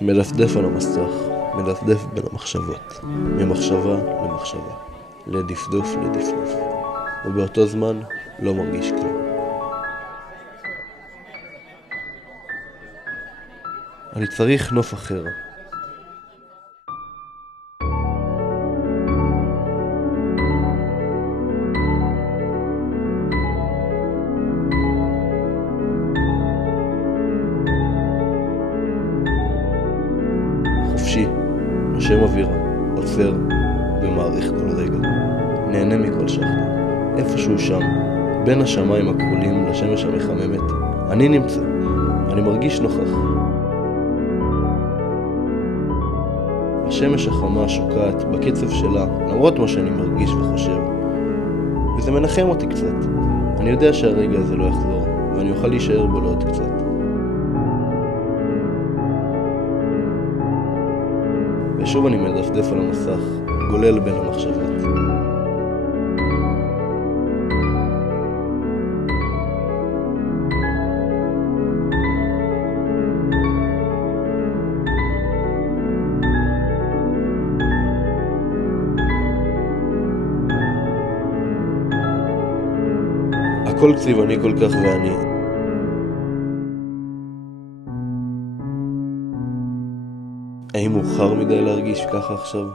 מדפדף על המסך, מדפדף בין המחשבות, ממחשבה למחשבה, לדפדוף לדפדוף, ובאותו זמן לא מרגיש כלום. אני צריך נוף אחר. חופשי, נושם אווירה, עוצר ומעריך כל רגע. נהנה מכל שחר. איפשהו שם, בין השמיים הכחולים לשמש המחממת, אני נמצא. אני מרגיש נוכח. השמש החמה שוקעת בקצב שלה, למרות מה שאני מרגיש וחושב. וזה מנחם אותי קצת. אני יודע שהרגע הזה לא יחזור, ואני אוכל להישאר בו לעוד קצת. ושוב אני מדפדף על המסך, גולל בין המחשבות. הכל צבעוני כל כך ואני. האם מאוחר מדי להרגיש ככה עכשיו?